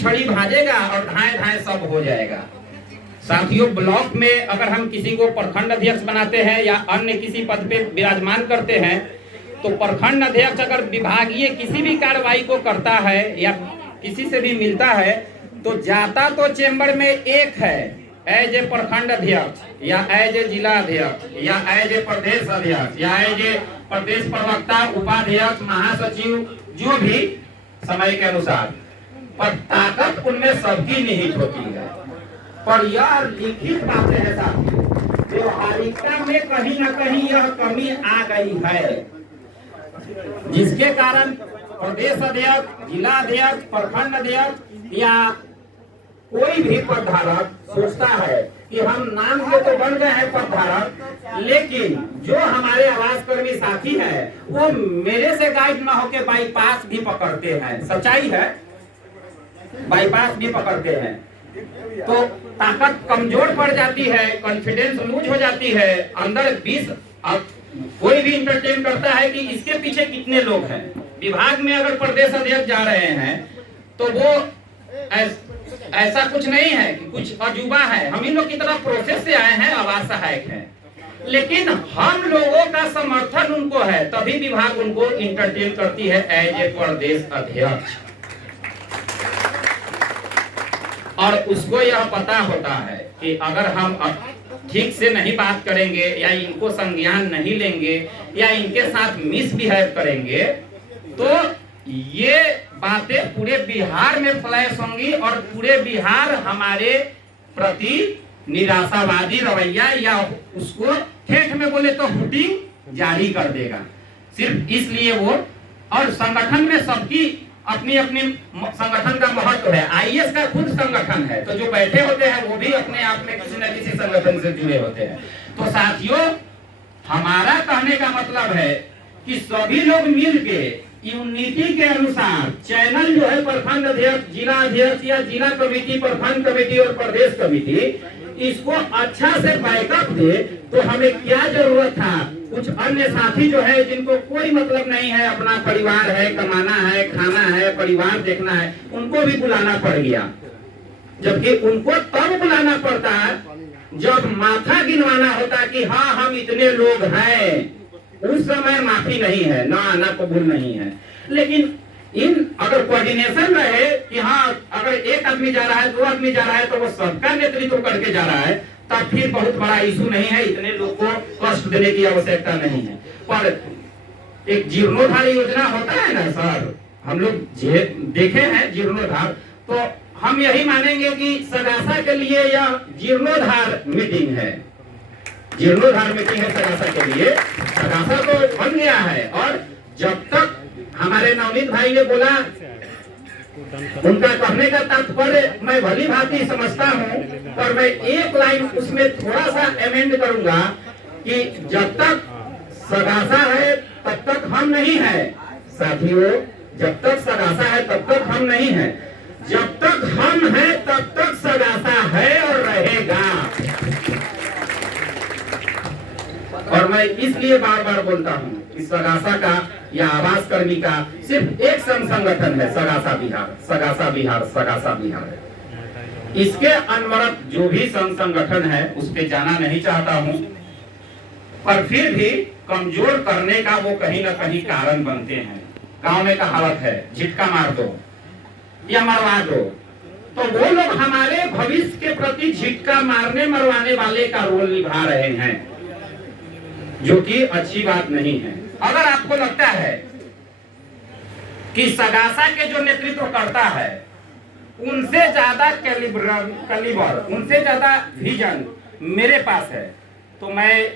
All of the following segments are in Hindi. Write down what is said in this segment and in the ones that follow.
छड़ी भाजेगा और धाए धाए सब हो जाएगा। साथियों, ब्लॉक में अगर हम किसी को प्रखंड अध्यक्ष बनाते हैं या अन्य किसी पद पे विराजमान करते हैं, तो प्रखंड अध्यक्ष अगर विभागीय किसी भी कार्रवाई को करता है या किसी से भी मिलता है, तो जाता तो चेंबर में एक है, एज ए प्रखंड अध्यक्ष या एज ए जिला अध्यक्ष या एज ए प्रदेश अध्यक्ष या एज ए प्रदेश प्रवक्ता, उपाध्यक्ष, महासचिव, जो भी समय के अनुसार, पर ताकत उनमें सबकी निहित होती है। पर यह लिखित बातें हैं साथियों, व्यवहारिकता में कहीं न कहीं यह कमी आ गई है, जिसके कारण प्रदेश अध्यक्ष, जिला अध्यक्ष, प्रखंड अध्यक्ष या कोई भी पदधारक सोचता है कि हम नाम के तो बन गए हैं पदधारक, लेकिन जो हमारे आवास कर्मी साथी हैं वो मेरे से गाइड न होके बाईपास भी पकड़ते हैं। सच्चाई है, बाईपास भी पकड़ते हैं, तो ताकत कमजोर पड़ जाती है, कॉन्फिडेंस लूज हो जाती है, अंदर 20 कोई भी इंटरटेन करता है कि इसके पीछे कितने लोग हैं। विभाग में अगर प्रदेश अध्यक्ष जा रहे हैं तो वो ऐसा कुछ नहीं है कि कुछ अजूबा है, हम इन लोग की तरह प्रोसेस से आए हैं, आवास सहायक हैं, लेकिन हम लोगों का समर्थन उनको है, तभी विभाग उनको इंटरटेन करती है एज ए प्रदेश अध्यक्ष। और उसको यह पता होता है कि अगर हम ठीक से नहीं बात करेंगे या इनको संज्ञान नहीं लेंगे या इनके साथ मिसबिहेव करेंगे, तो ये बातें पूरे बिहार में फ्लैश होंगी और पूरे बिहार हमारे प्रति निराशावादी रवैया या उसको ठेठ में बोले तो हुटिंग जारी कर देगा। सिर्फ इसलिए वो, और संगठन में सबकी अपनी अपनी संगठन का महत्व है। आईएएस का खुद संगठन है, तो जो बैठे होते हैं वो भी अपने आप में किसी न किसी संगठन से जुड़े होते हैं। तो साथियों, हमारा कहने का मतलब है कि सभी लोग मिलके यूनिटी के अनुसार चैनल जो है प्रखंड अध्यक्ष, जिला अध्यक्ष या जिला कमेटी, प्रखंड कमेटी और प्रदेश कमेटी, इसको अच्छा से बैकअप दे। तो हमें क्या जरूरत था, कुछ अन्य साथी जो है जिनको कोई मतलब नहीं है, अपना परिवार है, कमाना है, खाना है, परिवार देखना है, उनको भी बुलाना पड़ गया। जबकि उनको तब बुलाना पड़ता जब माथा गिनवाना होता कि हाँ हम इतने लोग हैं, उस समय माफी नहीं है, ना आना कबूल नहीं है। लेकिन इन अगर कोऑर्डिनेशन रहे कि हाँ अगर एक आदमी जा रहा है, 2 आदमी जा रहा है, तो वो सबका नेतृत्व करके जा रहा है, तब फिर बहुत बड़ा इशू नहीं है, इतने लोग को कष्ट देने की आवश्यकता नहीं है। पर एक जीर्णोद्धार योजना होता है ना सर, हम लोग देखे हैं जीर्णोद्धार, तो हम यही मानेंगे कि सगासा के लिए यह जीर्णोद्धार मीटिंग है, जीर्णोद्धार मीटिंग है सगासा के लिए। सगासा तो बन गया है, और जब तक हमारे नवनीत भाई ने बोला, उनका कहने का तात्पर्य मैं भली भांति समझता हूं, पर मैं एक लाइन उसमें थोड़ा सा अमेंड करूंगा कि जब तक सगासा है तब तक हम नहीं है। साथियों, जब तक सगासा है तब तक हम नहीं है, जब तक हम हैं तब तक सगासा है और रहेगा। और मैं इसलिए बार बार बोलता हूँ कि सगासा का या आवास कर्मी का सिर्फ एक संगठन है, सगासा बिहार, सगासा बिहार, सगासा बिहार। इसके अनवरत जो भी संगठन है उस पे जाना नहीं चाहता हूँ, पर फिर भी कमजोर करने का वो कहीं ना कहीं कारण बनते हैं। गांव में कहावत है, झिटका मार दो या मरवा दो, तो वो लोग हमारे भविष्य के प्रति झिटका मारने मरवाने वाले का रोल निभा रहे हैं, जो कि अच्छी बात नहीं है। अगर आपको लगता है कि सगासा के जो नेतृत्व करता है उनसे ज्यादा कैलिबर, उनसे ज्यादा विजन मेरे पास है, तो मैं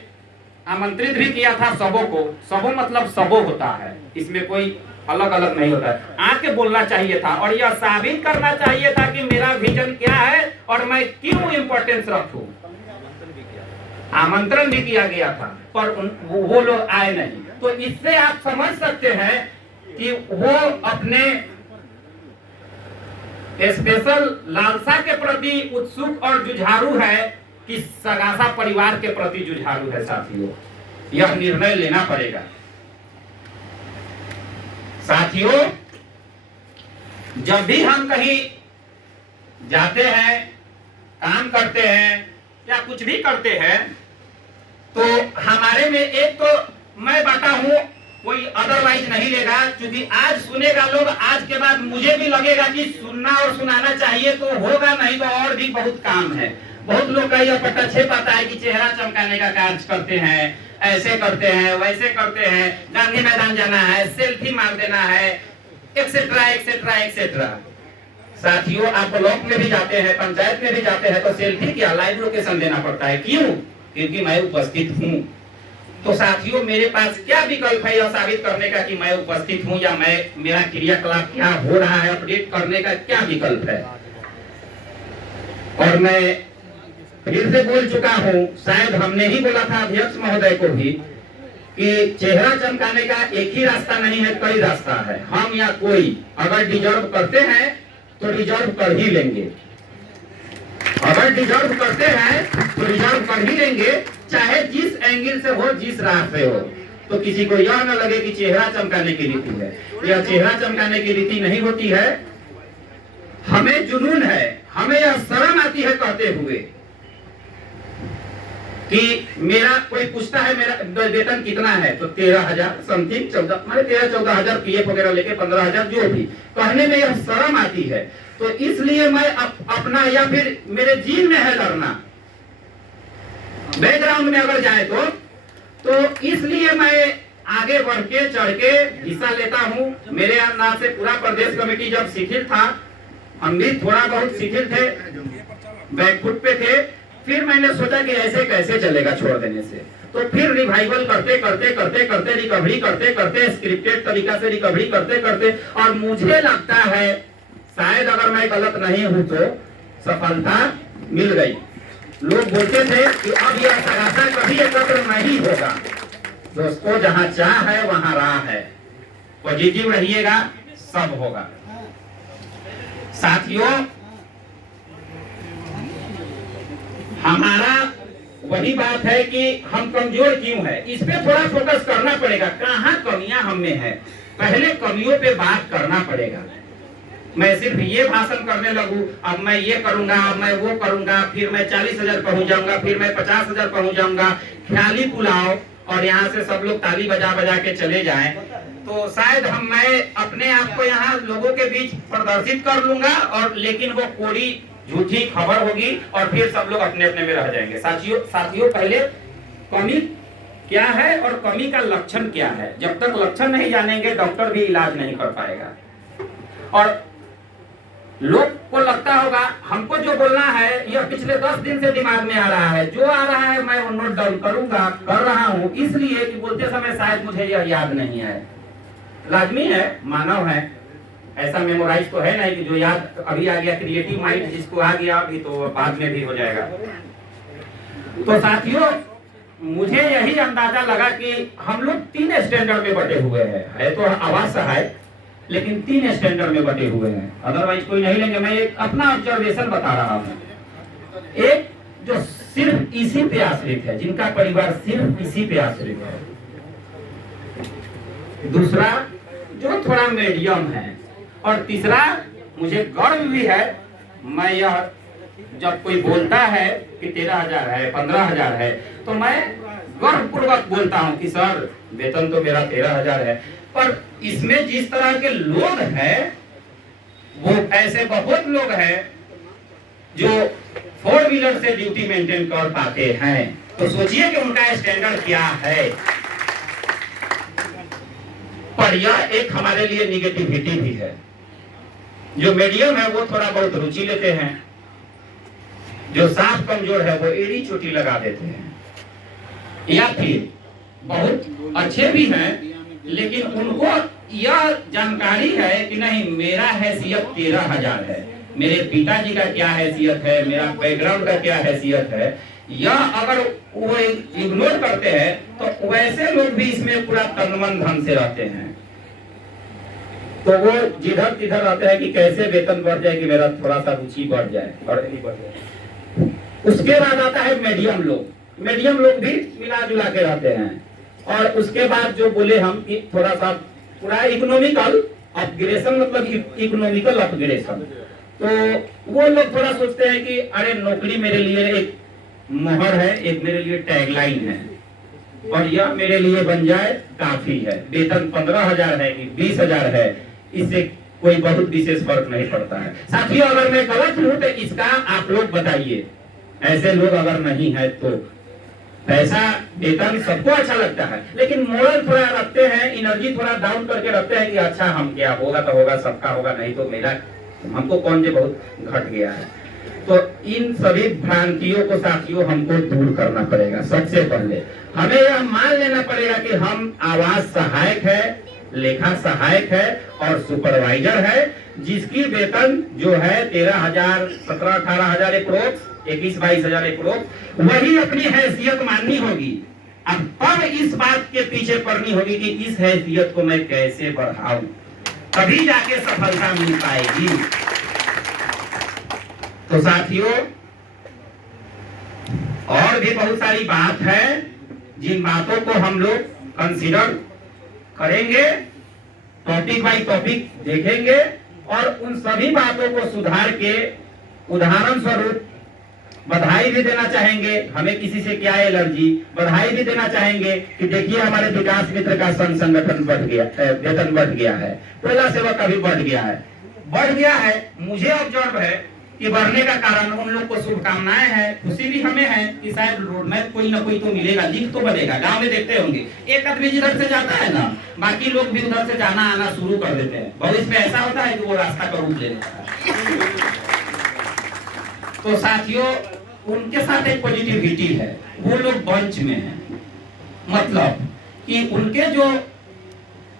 आमंत्रित भी किया था सबों को। सबों मतलब सबों होता है, इसमें कोई अलग अलग नहीं होता है। आके बोलना चाहिए था और यह साबित करना चाहिए था कि मेरा विजन क्या है और मैं क्यों इंपॉर्टेंस रखूं। आमंत्रण भी किया गया था, पर वो लोग आए नहीं। तो इससे आप समझ सकते हैं कि वो अपने स्पेशल लालसा के प्रति उत्सुक और जुझारू है कि सगासा परिवार के प्रति जुझारू है। साथियों, यह निर्णय लेना पड़ेगा। साथियों, जब भी हम कहीं जाते हैं, काम करते हैं या कुछ भी करते हैं, तो हमारे में एक तो मैं बांटा हूं, कोई अदरवाइज नहीं लेगा, क्योंकि आज सुनेगा लोग, आज के बाद मुझे भी लगेगा कि सुनना और सुनाना चाहिए तो होगा, नहीं तो और भी बहुत काम है। बहुत लोग का यह पट्टा छेप आता है कि चेहरा चमकाने का कार्य करते हैं, ऐसे करते हैं, वैसे करते हैं, गांधी मैदान जाना है, सेल्फी मार देना है, एक्सेट्रा एक्सेट्रा एक्सेट्रा। साथियों, आप ब्लॉक में भी जाते हैं, पंचायत में भी जाते हैं, तो सेल्फी क्या लाइव लोकेशन देना पड़ता है। क्यों? क्योंकि मैं उपस्थित हूँ। तो साथियों, मेरे पास क्या विकल्प है यह साबित करने का कि मैं उपस्थित हूँ, या मैं मेरा क्रियाकलाप क्या हो रहा है अपडेट करने का क्या विकल्प है। और मैं फिर से बोल चुका हूँ, शायद हमने ही बोला था अध्यक्ष महोदय को भी, कि चेहरा चमकाने का एक ही रास्ता नहीं है, कई रास्ता है। हम या कोई अगर डिजर्व करते हैं तो रिजर्व कर ही लेंगे, अगर डिजर्व करते हैं तो रिजर्व कर ही लेंगे, चाहे जिस एंगल से हो, जिस राह से हो। तो किसी को यह न लगे कि चेहरा चमकाने की रीति है, यह चेहरा चमकाने की रीति नहीं होती है। हमें जुनून है, हमें यह शर्म आती है कहते हुए कि मेरा कोई पूछता है मेरा वेतन कितना है, तो 13,000 समथिंग, 13-14,000 पीएफ वगैरह लेके 15,000 जो भी, कहने में यह शर्म आती है। तो इसलिए मैं अपना या फिर मेरे जीन में है लड़ना, बैकग्राउंड में अगर जाए तो इसलिए मैं आगे बढ़ के चढ़ के हिस्सा लेता हूं। मेरे अंदाज से पूरा प्रदेश कमेटी जब शिथिल था, हम भी थोड़ा बहुत शिथिल थे, बैकफुट पे थे, फिर मैंने सोचा कि ऐसे कैसे चलेगा छोड़ देने से। तो फिर रिवाइवल करते करते करते करते रिकवरी करते करते स्क्रिप्टेड तरीका से रिकवरी करते करते, और मुझे लगता है शायद अगर मैं गलत नहीं हूं तो सफलता मिल गई। लोग बोलते थे कि अब यह सरासा कभी एकत्र नहीं होगा। दोस्तों, जहां चाह है वहां राह है, पॉजिटिव रहिएगा, सब होगा। साथियों, हमारा वही बात है कि हम कमजोर क्यों है, इस पे थोड़ा फोकस करना पड़ेगा। कहाँ कमियां हम में है, पहले कमियों पे बात करना पड़ेगा। मैं सिर्फ ये भाषण करने लगूं, अब मैं ये करूंगा, अब मैं वो करूंगा, फिर मैं 40,000 पहुंच जाऊंगा, फिर मैं 50,000 पहुंच जाऊंगा, ख्याली पुलाव, और यहाँ से सब लोग ताली बजा बजा के चले जाएं, तो शायद मैं अपने आप को यहाँ लोगों के बीच प्रदर्शित कर लूंगा, और लेकिन वो कोड़ी झूठी खबर होगी और फिर सब लोग अपने अपने में रह जाएंगे। साथियों, पहले कमी क्या है और कमी का लक्षण क्या है, जब तक लक्षण नहीं जानेंगे डॉक्टर भी इलाज नहीं कर पाएगा। और लोग को लगता होगा हमको जो बोलना है यह पिछले 10 दिन से दिमाग में आ रहा है, जो आ रहा है मैं वो नोट डाउन करूंगा, कर रहा हूं, इसलिए कि बोलते समय शायद मुझे यह याद नहीं है। लाजमी है, मानव है, ऐसा मेमोराइज तो है नहीं कि जो याद अभी आ गया, क्रिएटिव माइंड जिसको आ गया अभी तो बाद में भी हो जाएगा। तो साथियों, मुझे यही अंदाजा लगा कि हम लोग 3 स्टैंडर्ड में बटे हुए हैं, है तो आवाज सहायक, लेकिन 3 स्टैंडर्ड में बटे हुए हैं, अदरवाइज कोई नहीं लेंगे। मैं एक अपना ऑब्जर्वेशन बता रहा हूँ। एक जो सिर्फ इसी पे आश्रित है, जिनका परिवार सिर्फ इसी पे आश्रित है, दूसरा जो थोड़ा मीडियम है, और तीसरा मुझे गर्व भी है, मैं यह जब कोई बोलता है कि 13,000 है, 15,000 है, तो मैं गर्वपूर्वक बोलता हूं कि सर वेतन तो मेरा 13,000 है, पर इसमें जिस तरह के लोग हैं वो ऐसे बहुत लोग हैं जो 4 व्हीलर से ड्यूटी मेंटेन कर पाते हैं। तो सोचिए कि उनका स्टैंडर्ड क्या है। पर यह एक हमारे लिए निगेटिविटी भी है। जो मीडियम है वो थोड़ा बहुत रुचि लेते हैं, जो साफ कमजोर है वो एड़ी चोटी लगा देते हैं, या फिर बहुत अच्छे भी हैं लेकिन उनको यह जानकारी है कि नहीं मेरा हैसियत 13,000 है, मेरे पिताजी का क्या हैसियत है, मेरा बैकग्राउंड का क्या हैसियत है, या अगर वो इग्नोर करते हैं तो वैसे लोग भी इसमें पूरा तनमन धन से रहते हैं। तो वो जिधर तिधर रहते हैं कि कैसे वेतन बढ़ जाए, कि मेरा थोड़ा सा रुचि बढ़ जाए, और नहीं बढ़ जाए। उसके बाद आता है मीडियम लोग। मीडियम लोग भी मिला जुला के रहते हैं, और उसके बाद जो बोले हम कि थोड़ा सा पूरा इकोनॉमिकल अपग्रेडेशन, मतलब इकोनॉमिकल अपग्रेडेशन, तो वो लोग थोड़ा सोचते हैं कि अरे नौकरी मेरे लिए एक मोहर है, एक मेरे लिए टैगलाइन है, और यह मेरे लिए बन जाए काफी है। वेतन 15,000 है कि 20,000 है, इससे कोई बहुत विशेष फर्क नहीं पड़ता है। साथियों, अगर मैं गलत हूं तो इसका आप लोग बताइए। ऐसे लोग अगर नहीं है तो पैसा वेतन सबको अच्छा लगता है, लेकिन मोरल थोड़ा रखते हैं, एनर्जी थोड़ा डाउन करके रखते हैं कि अच्छा हम क्या होगा तो होगा, सबका होगा, नहीं तो मेरा हमको कौन से बहुत घट गया है। तो इन सभी भ्रांतियों को साथियों हमको दूर करना पड़ेगा। सबसे पहले हमें यह मान लेना पड़ेगा कि हम आवाज सहायक है, लेखा सहायक है और सुपरवाइजर है, जिसकी वेतन जो है 13,000, 17, 18,000 अप्रोक्स, 21-22,000 अप्रोक्स, वही अपनी हैसियत माननी होगी। अब इस बात के पीछे पड़नी होगी कि इस हैसियत को मैं कैसे बढ़ाऊं, तभी जाके सफलता मिल पाएगी। तो साथियों, और भी बहुत सारी बात है जिन बातों को हम लोग कंसीडर करेंगे, टॉपिक बाय टॉपिक देखेंगे और उन सभी बातों को सुधार के उदाहरण स्वरूप बधाई भी देना चाहेंगे। हमें किसी से क्या एलर्जी, बधाई भी देना चाहेंगे कि देखिए हमारे विकास मित्र का संगठन बढ़ गया, वेतन बढ़ गया है, टोला सेवक का भी बढ़ गया है। मुझे ऑब्जर्व है कि बढ़ने का कारण उन लोग को शुभकामनाएं हैं, खुशी भी हमें है कि शायद रोड में कोई ना कोई तो मिलेगा, लिख तो बढ़ेगा। गांव में देखते होंगे एक आदमी जिधर से जाता है ना, बाकी लोग भी उधर से जाना आना शुरू कर देते हैं। भविष्य में ऐसा होता है कि वो रास्ता का रूप ले लेता है। तो साथियों, उनके साथ एक पॉजिटिविटी है, वो लोग बंच में हैं, मतलब कि उनके जो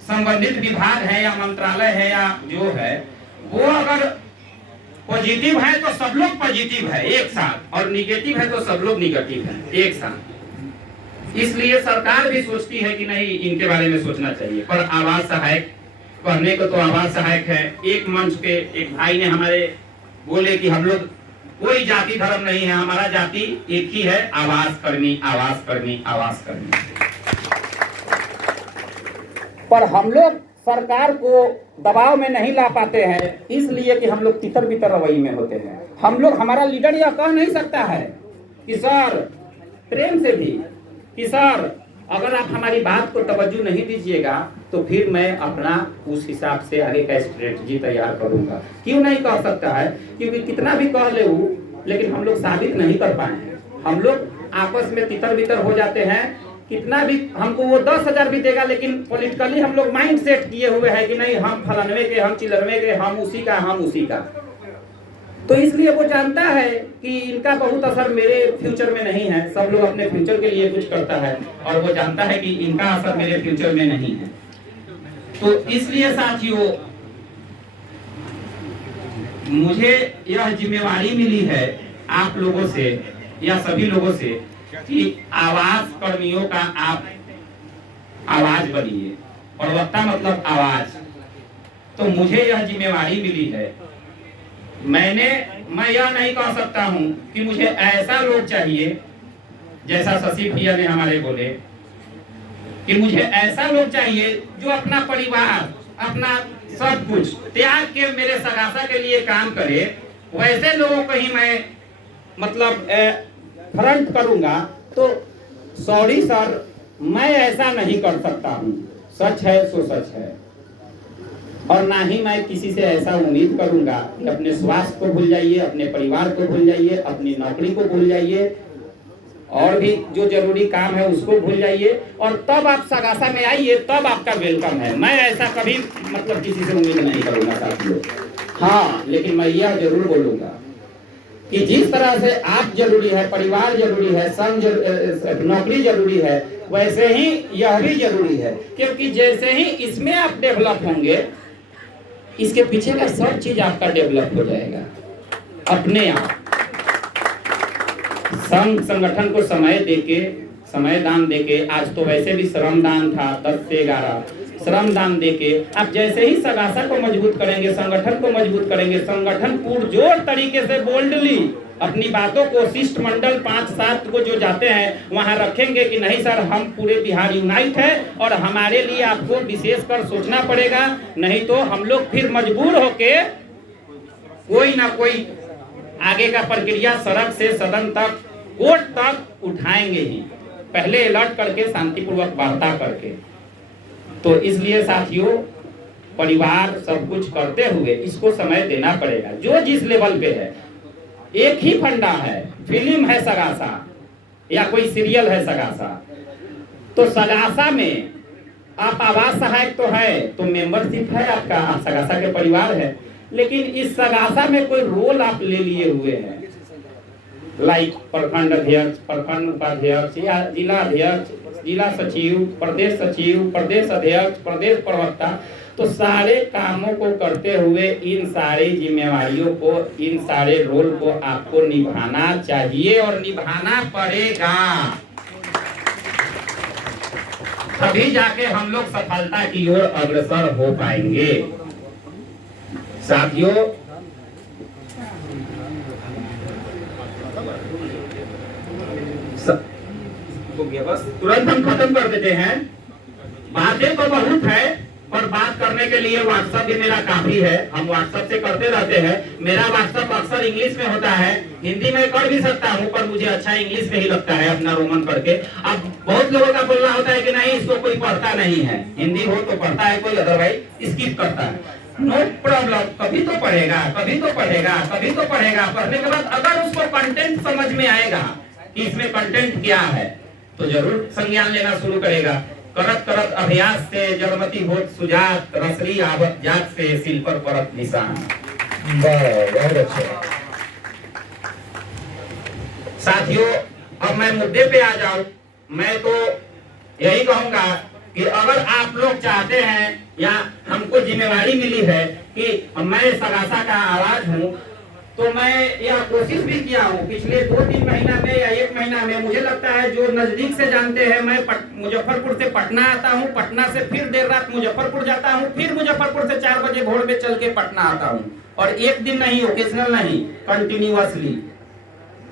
संबंधित विभाग है या मंत्रालय है या जो है, वो अगर पॉजिटिव है तो सब लोग पॉजिटिव है एक साथ, और निगेटिव है तो सब लोग निगेटिव है एक साथ। इसलिए सरकार भी सोचती है कि नहीं, इनके बारे में सोचना चाहिए। पर आवाज सहायक कहने को तो आवाज सहायक है। एक मंच पे एक भाई ने हमारे बोले कि हम लोग कोई जाति धर्म नहीं है, हमारा जाति एक ही है, आवाज कर्मी, आवाज कर्मी, आवाज कर्मी। पर हम लोग सरकार को दबाव में नहीं ला पाते हैं, इसलिए कि हम लोग तितर बितर रवैये में होते हैं। हम लोग, हमारा लीडर यह कह नहीं सकता है कि सर, प्रेम से भी, कि सर अगर आप हमारी बात को तवज्जो नहीं दीजिएगा तो फिर मैं अपना उस हिसाब से आगे का स्ट्रेटजी तैयार करूंगा। क्यों नहीं कह सकता है? क्योंकि कितना भी कह ले वो, लेकिन हम लोग साबित नहीं कर पाए हैं। हम लोग आपस में तितर बितर हो जाते हैं। कितना भी हमको वो 10,000 भी देगा, लेकिन पॉलिटिकली हम लोग माइंड सेट किए हुए हैं कि नहीं, हम फलानवे के, हम चिलरवे के, हम उसी का। तो इसलिए वो जानता है कि इनका बहुत असर मेरे फ्यूचर में नहीं है। सब लोग अपने फ्यूचर के लिए कुछ करता है और वो जानता है कि इनका असर मेरे फ्यूचर में नहीं है। तो इसलिए साथियों, मुझे यह जिम्मेवारी मिली है आप लोगों से या सभी लोगों से कि आवाज कर्मियों का आप आवाज बनिए। और वक्ता मतलब आवाज। तो मुझे यह जिम्मेवारी मिली है। मैं यह नहीं कह सकता हूं कि मुझे ऐसा लोग चाहिए, जैसा शशि भैया ने हमारे बोले कि मुझे ऐसा लोग चाहिए जो अपना परिवार, अपना सब कुछ त्याग के मेरे सगासा के लिए काम करे। वैसे लोगों को ही मैं मतलब फ्रंट करूंगा। तो सॉरी सर, मैं ऐसा नहीं कर सकता हूं। सच है सो सच है। और ना ही मैं किसी से ऐसा उम्मीद करूंगा कि अपने स्वास्थ्य को भूल जाइए, अपने परिवार को भूल जाइए, अपनी नौकरी को भूल जाइए, और भी जो जरूरी काम है उसको भूल जाइए, और तब आप सगासा में आइए, तब आपका वेलकम है। मैं ऐसा कभी मतलब किसी से उम्मीद नहीं करूंगा साथियों। हाँ, लेकिन मैं यह जरूर बोलूंगा कि जिस तरह से आप जरूरी है, परिवार जरूरी है, संग नौकरी जरूरी है, वैसे ही यह भी जरूरी है। क्योंकि जैसे ही इसमें आप डेवलप होंगे, इसके पीछे का सब चीज आपका डेवलप हो जाएगा अपने आप। संगठन को समय दान देके, आज तो वैसे भी श्रम दान था 10 से 11, श्रम दान देके आप जैसे ही सगासा को मजबूत करेंगे, संगठन को मजबूत करेंगे, संगठन पुरजोर तरीके से बोल्डली अपनी बातों को शिष्टमंडल 5-7 को जो जाते हैं वहां रखेंगे कि नहीं सर, हम पूरे बिहार यूनाइट है और हमारे लिए आपको विशेष कर सोचना पड़ेगा, नहीं तो हम लोग फिर मजबूर होके कोई ना कोई आगे का प्रक्रिया सड़क से सदन तक, कोर्ट तक उठाएंगे ही, पहले अलर्ट करके शांतिपूर्वक वार्ता करके। तो इसलिए साथियों, परिवार सब कुछ करते हुए इसको समय देना पड़ेगा। जो जिस लेवल पे है, एक ही फंडा है, फिल्म है सगासा या कोई सीरियल है सगासा, तो सगासा में आप आवास सहायक तो है, तो मेंबरशिप है आपका, आप सगासा के परिवार है, लेकिन इस सगासा में कोई रोल आप ले लिए हुए हैं, लाइक प्रखंड अध्यक्ष, प्रखंड उपाध्यक्ष या जिला अध्यक्ष, जिला सचिव, प्रदेश अध्यक्ष, प्रदेश प्रवक्ता, तो सारे कामों को करते हुए इन सारी जिम्मेवारियों को, इन सारे रोल को आपको निभाना चाहिए और निभाना पड़ेगा। तभी जाके हम लोग सफलता की ओर अग्रसर हो पाएंगे। साथियों, बस तुरंत हम खत्म कर देते हैं। बातें तो बहुत है और बात करने के लिए व्हाट्सएप भी मेरा काफी है, हम व्हाट्सएप से करते रहते हैं। मेरा व्हाट्सएप अक्सर इंग्लिश में होता है, हिंदी में कर भी सकता हूँ, पर मुझे अच्छा इंग्लिश में ही लगता है अपना रोमन करके। अब बहुत लोगों का बोलना होता है कि नहीं इसको कोई पढ़ता नहीं है, हिंदी हो तो पढ़ता है कोई, अदरवाइज स्किप करता है। नो प्रॉब्लम, कभी तो पढ़ेगा, कभी तो पढ़ेगा, कभी तो पढ़ेगा। पढ़ने के बाद अगर उसको कंटेंट समझ में आएगा कि इसमें कंटेंट क्या है, तो जरूर संज्ञान लेना शुरू करेगा। करत करत अभ्यास से जड़मति होत सुजात, रसरी आवत जात से सिल पर परत निशान। बहुत अच्छा। साथियों, अब मैं मुद्दे पे आ जाऊं। मैं तो यही कहूंगा कि अगर आप लोग चाहते हैं या हमको जिम्मेवारी मिली है कि मैं सगासा का आवाज हूं, तो मैं यह कोशिश भी किया हूँ पिछले 2-3 महीना में या 1 महीना में। मुझे लगता है जो नजदीक से जानते हैं, मैं मुजफ्फरपुर से पटना आता हूँ, पटना से फिर देर रात मुजफ्फरपुर जाता हूँ, फिर मुजफ्फरपुर से 4 बजे भोर में चल के पटना आता हूँ, और एक दिन नहीं, ओकेजनल नहीं, कंटिन्यूअसली।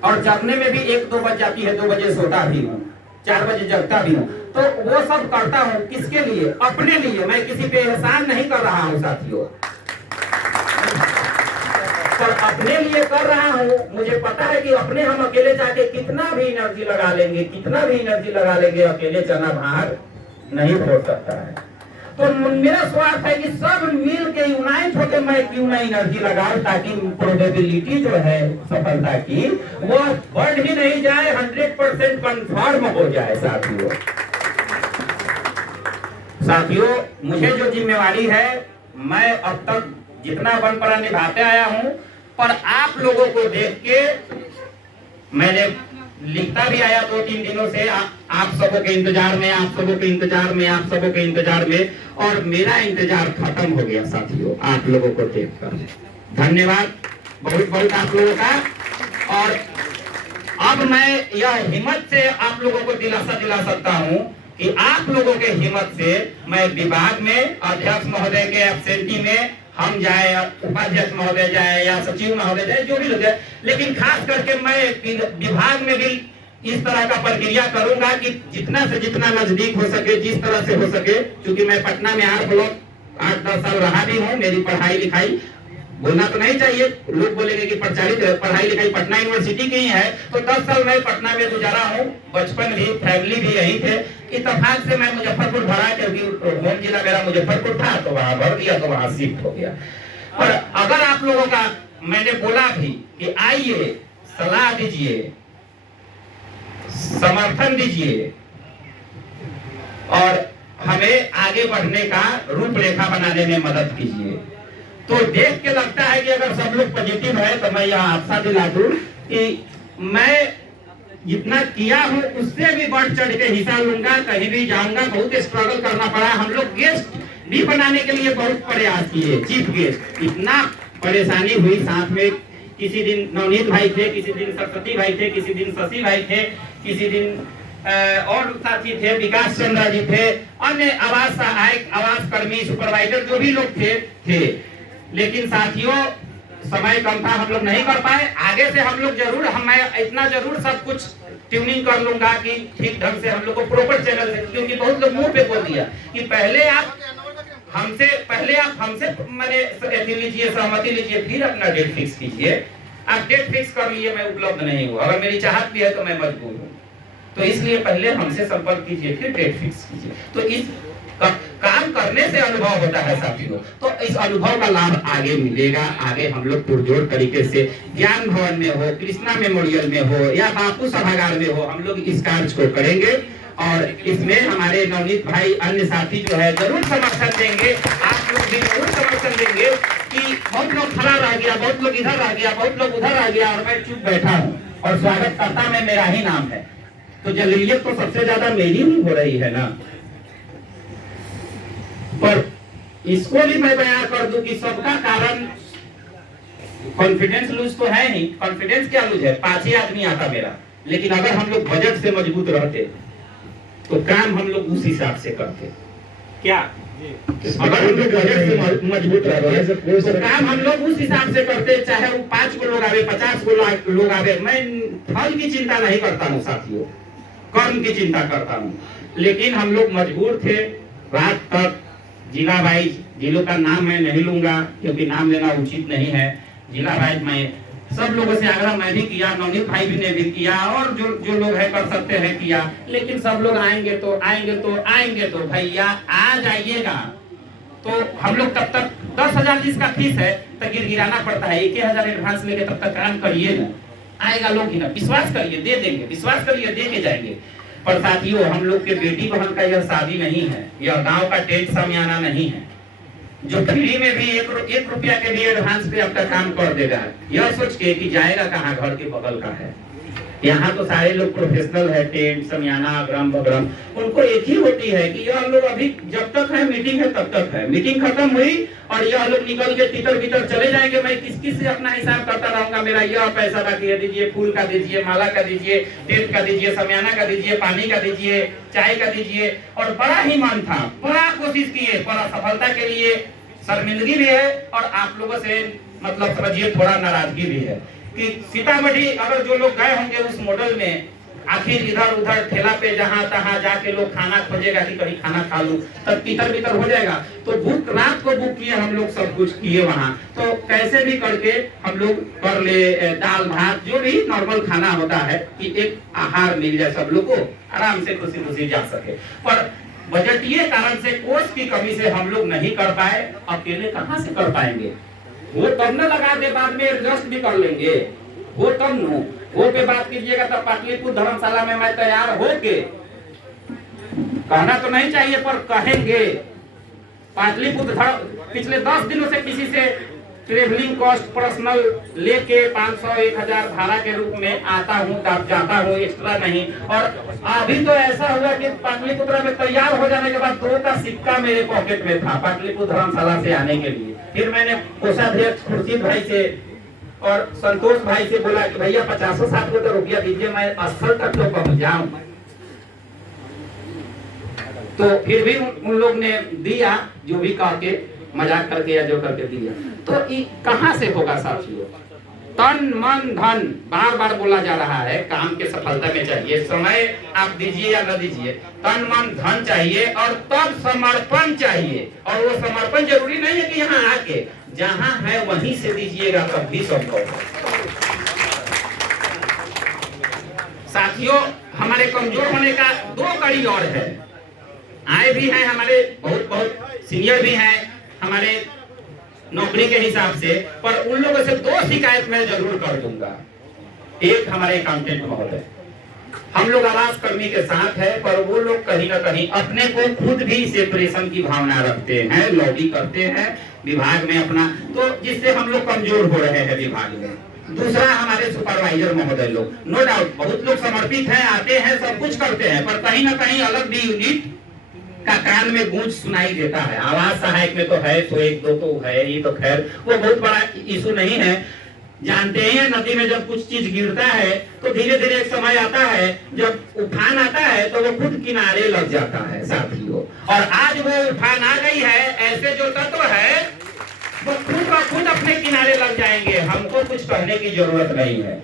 और जगने में भी 1-2 बज जाती है, 2 बजे सोता भी हूँ, 4 बजे जगता भी हूँ। तो वो सब करता हूँ किसके लिए? अपने लिए। मैं किसी पे एहसान नहीं कर रहा हूँ साथियों, पर अपने लिए कर रहा हूँ। मुझे पता है कि अपने हम अकेले जाके कितना भी एनर्जी लगा लेंगे, अकेले चना भार नहीं फोड़ सकता है। तो मेरा स्वार्थ है कि सब मिल के यूनाइट होकर मैं क्यों ना एनर्जी लगाऊं, ताकि प्रोबेबिलिटी जो है सफलता की वो बढ़ भी नहीं जाए, 100% कंफर्म हो जाए। साथियों, मुझे जो जिम्मेवारी है, मैं अब तक जितना बन पड़ा निभाते आया हूं, पर आप लोगों को देख के मैंने लिखता भी आया 2-3 दिनों से, आप सबों के इंतजार में, और मेरा इंतजार खत्म हो गया साथियों आप लोगों को देखकर। धन्यवाद बहुत बहुत आप लोगों का। और अब मैं यह हिम्मत से आप लोगों को दिलासा दिला सकता हूं कि आप लोगों के हिम्मत से मैं विभाग में अध्यक्ष महोदय के एब्सेंटी में हम जाए, उपाध्यक्ष महोदय जाए या सचिव महोदय जाए, जो भी लोग जाए, लेकिन खास करके मैं विभाग में भी इस तरह का प्रक्रिया करूंगा कि जितना से जितना नजदीक हो सके, जिस तरह से हो सके। क्योंकि मैं पटना में 8-10 साल रहा भी हूँ, मेरी पढ़ाई लिखाई, बोलना तो नहीं चाहिए, लोग बोलेंगे कि प्रचारित पढ़ाई लिखाई पटना यूनिवर्सिटी की ही है, तो 10 साल मैं पटना में गुजारा हूँ। बचपन भी, फैमिली भी यही थे। इत्तेफाक से मैं मुजफ्फरपुर भरा, क्योंकि होम जिला मेरा मुजफ्फरपुर था, तो वहां भर दिया, तो वहां शिफ्ट हो गया। और अगर आप लोगों का, मैंने बोला भी कि आइए, सलाह दीजिए, समर्थन दीजिए और हमें आगे बढ़ने का रूपरेखा बनाने में मदद कीजिए। तो देख के लगता है कि अगर सब लोग पॉजिटिव है, तो मैं यह आशा दिला दूं कि मैं जितना किया हूं उससे भी बढ़ चढ़ के हिस्सा लूंगा, कहीं भी जाऊंगा। बहुत स्ट्रगल करना पड़ा, हम लोग गेस्ट भी बनाने के लिए बहुत प्रयास किए, चीफ गेस्ट, इतना परेशानी हुई। साथ में किसी दिन नवनीत भाई थे, किसी दिन सरस्वती भाई थे, किसी दिन शशि भाई थे, किसी दिन और साथी थे, विकास चंद्रा जी थे, अन्य आवास सहायक, आवास कर्मी, सुपरवाइजर जो भी लोग थे। लेकिन साथियों, समय कम था, हम लोग नहीं कर पाए। आगे से हम लोग जरूर, मैं इतना जरूर सब कुछ ट्यूनिंग कर लूंगा कि ठीक ढंग से हम लोग को प्रॉपर चैनल, क्योंकि बहुत लोग मुंह पे बोल दिया कि पहले आप, हमसे पहले आप हमसे मैंने लीजिए, सहमति लीजिए, फिर अपना डेट फिक्स कीजिए। आप डेट फिक्स कर लिए, मैं उपलब्ध नहीं हूँ, अगर मेरी चाहत भी है तो मैं मजबूर हूँ, तो इसलिए पहले हमसे संपर्क कीजिए, फिर डेट फिक्स कीजिए। तो इस काम करने से अनुभव होता है साथियों। तो इस अनुभव का लाभ आगे मिलेगा। आगे हम लोग पुरजोर तरीके से ज्ञान भवन में हो, कृष्णा मेमोरियल में हो या बापू सभागार में हो, हम लोग इस कार्य को करेंगे और इसमें हमारे नवनीत भाई, अन्य साथी जो है जरूर समर्थन देंगे। आप लोग भी जरूर समर्थन देंगे कि बहुत लोग खड़ा रह गया, बहुत लोग इधर आ गया, बहुत लोग उधर आ गया और मैं चुप बैठा हूँ और स्वागत करता में मेरा ही नाम है। तो जलीलियत तो सबसे ज्यादा मेरी ही हो रही है ना। पर इसको भी मैं बयान कर दूं कि सबका कारण कॉन्फिडेंस लूज तो है नहीं। कॉन्फिडेंस क्या लूज है? 5 ही आदमी आता मेरा, लेकिन अगर हम लोग बजट से मजबूत रहते तो काम हम लोग उस हिसाब से करते। क्या अगर हम लोग बजट से मजबूत रहते तो काम हम लोग उस हिसाब से करते, चाहे वो 5 को लोग आवे, 50 को लोग आवे। मैं फल की चिंता नहीं करता हूँ साथियों, कर्म की चिंता करता हूँ। लेकिन हम लोग मजबूर थे। रात तक जिला वाइज, जिलों का नाम मैं नहीं लूंगा क्योंकि नाम लेना उचित नहीं है, जिला वाइज मैं सब लोगों से आग्रह मैं भी किया, नवनीत भाई भी ने भी किया और जो लोग है कर सकते हैं किया। लेकिन सब लोग आएंगे तो भैया आ जाइएगा। तो हम लोग तब तक 10,000 जिसका फीस है तो गिरगिराना पड़ता है, 1,000 एडवांस लेके तब तक काम करिए ना, आएगा लोग ही ना। विश्वास करिए, दे देंगे, विश्वास करिए, दे के जाएंगे। पर साथियों, हम लोग के बेटी बहन का यह शादी नहीं है, यह गांव का टेंट सामियाना नहीं है जो फ्री में भी 1 रुपया के भी एडवांस पे आपका काम कर देगा, यह सोच के कि जाएगा कहाँ, घर के बगल का है। यहाँ तो सारे लोग प्रोफेशनल है, टेंट समियाना अग्रम बग्रम, उनको एक ही होती है कि यह लोग अभी जब तक है मीटिंग है तब तक है, मीटिंग खत्म हुई और यह लोग निकल के तितर बितर चले जाएंगे। मैं किस से अपना हिसाब करता रहूंगा, मेरा यह पैसा बाकी है, दीजिए, फूल का दीजिए, माला का दीजिए, टेंट का दीजिए, समियाना का दीजिए, पानी का दीजिए, चाय का दीजिए। और बड़ा ही मन था, बड़ा कोशिश किए, बड़ा सफलता के लिए शर्मिंदगी भी है और आप लोगों से मतलब समझिए थोड़ा नाराजगी भी है कि सीतामढ़ी अगर जो लोग गए होंगे उस मॉडल में, आखिर इधर उधर ठेला पे जहां तहां जाके लोग खाना खोजेगा कि कहीं खाना खा लूं, तब तितर बितर हो जाएगा। तो भूख रात को बुक किए हम लोग, सब कुछ किए वहां। तो कैसे भी करके हम लोग कर ले, दाल भात जो भी नॉर्मल खाना होता है कि एक आहार मिल जाए, सब लोग को आराम से खुशी खुशी जा सके। पर बजटीय कारण से, कोष की कमी से हम लोग नहीं कर पाए। अकेले कहां से कर पाएंगे? वो तब न लगा दे, बाद में एडजस्ट भी कर लेंगे, वो तब नो वो पे बात कीजिएगा। तब पाटलिपुत्र धर्मशाला में मैं तैयार हो के, कहना तो नहीं चाहिए पर कहेंगे, पाटलिपुत्र पिछले 10 दिनों से किसी से ट्रेवलिंग कॉस्ट पर्सनल लेके 500 1000 भाड़ा के रूप में आता हूँ, जाता हूँ, एक्स्ट्रा नहीं। और अभी तो ऐसा हुआ कि पाटलिपुत्र में तैयार हो जाने के बाद 2 का सिक्का मेरे पॉकेट में था पाटलिपुत्र धर्मशाला से आने के लिए। फिर मैंने कोषाध्यक्ष खुर्शीद भाई से और संतोष भाई से बोला कि भैया 50-60 रुपया दीजिए, मैं स्थल तक तो पहुंच जाऊं। तो फिर भी उन लोग ने दिया, जो भी कह के मजाक करके या जो करके दिया। तो कहां से होगा साथियों? तन मन धन बार बार बोला जा रहा है, काम के सफलता में चाहिए समय आप दीजिए या न दीजिए, तन मन धन चाहिए और तब समर्पण चाहिए। और वो समर्पण जरूरी नहीं है कि यहाँ आके, जहाँ है वहीं से दीजिएगा तब भी संभव है। साथियों, हमारे कमजोर होने का 2 कड़ी और है। आए भी हैं हमारे बहुत सीनियर भी हैं हमारे नौकरी के हिसाब से, पर उन लोगों से 2 शिकायत मैं जरूर कर दूंगा। एक हमारे अकाउंटेंट महोदय, हम लोग आवास कर्मी के साथ है, पर वो लोग कहीं ना कहीं अपने को खुद भी सेपरेशन की भावना रखते हैं, लॉबी करते हैं विभाग में अपना, तो जिससे हम लोग कमजोर हो रहे हैं विभाग में। दूसरा हमारे सुपरवाइजर महोदय लोग, नो डाउट बहुत लोग समर्पित हैं, आते हैं, सब कुछ करते हैं, पर कहीं ना कहीं अलग भी यूनिट का कान में गूंज सुनाई देता है। आवाज सहायक में तो है, तो 1-2 तो है, ये तो खैर वो बहुत बड़ा इशू नहीं है। जानते हैं नदी में जब कुछ चीज गिरता है तो धीरे धीरे एक समय आता है जब उफान आता है तो वो खुद किनारे लग जाता है साथियों। और आज वो उफान आ गई है, ऐसे जो तत्व है वो खुद अपने किनारे लग जाएंगे, हमको कुछ कहने की जरूरत नहीं है।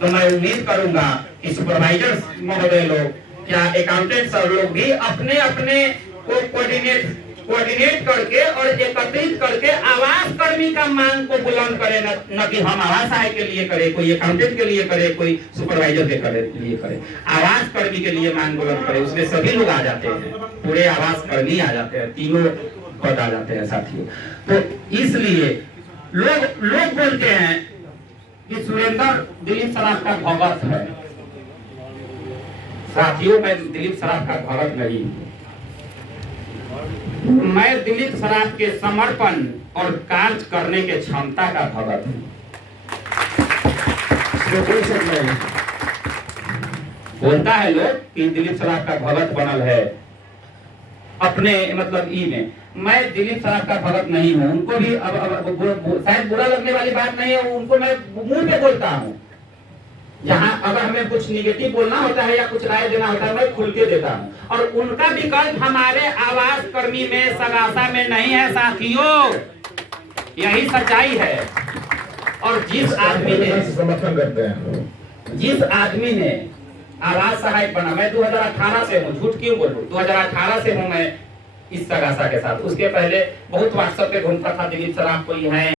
तो मैं उम्मीद करूंगा कि सुपरवाइजर महोदय लोग, क्या अकाउंटेंट सर लोग भी अपने अपने को कोऑर्डिनेट कोऑर्डिनेट करके और एकत्रित करके आवास कर्मी का मांग को बुलंद करे, न कि हम आवास सहायक के लिए करे, कोई अकाउंटेंट के लिए करे, कोई सुपरवाइजर के लिए करे। आवास कर्मी के लिए मांग बुलंद करे, उसमें सभी लोग आ जाते हैं, पूरे आवास कर्मी आ जाते हैं, तीनों पद आ जाते हैं साथियों। तो इसलिए लोग बोलते हैं कि सुरेंद्र दिलीप सराफ का भगत है। साथियों, मैं दिलीप सराफ का भगत नहीं, मैं दिलीप सराफ के समर्पण और कार्य करने के क्षमता का भगत हूँ। बोलता है लोग कि दिलीप सराफ का भगत बनल है अपने मतलब ई में, मैं दिलीप सराफ का भगत नहीं हूँ। उनको भी अब शायद बुरा लगने वाली बात नहीं है, उनको मैं मुंह पे बोलता हूँ। जहाँ अगर हमें कुछ निगेटिव बोलना होता है या कुछ राय देना होता है, मैं खुल के देता हूँ। और उनका विकल्प हमारे आवास कर्मी में, सगासा में नहीं है साथियों, यही सच्चाई है। और जिस आदमी ने समर्थन करते हैं, जिस आदमी ने आवास सहायक बना, मैं 2018 से हूँ, झूठ क्यों बोलूं, 2018 से हूँ मैं इस सगासा के साथ। उसके पहले बहुत व्हाट्सएप पे घूमता था, दिलीप सराफ कोई है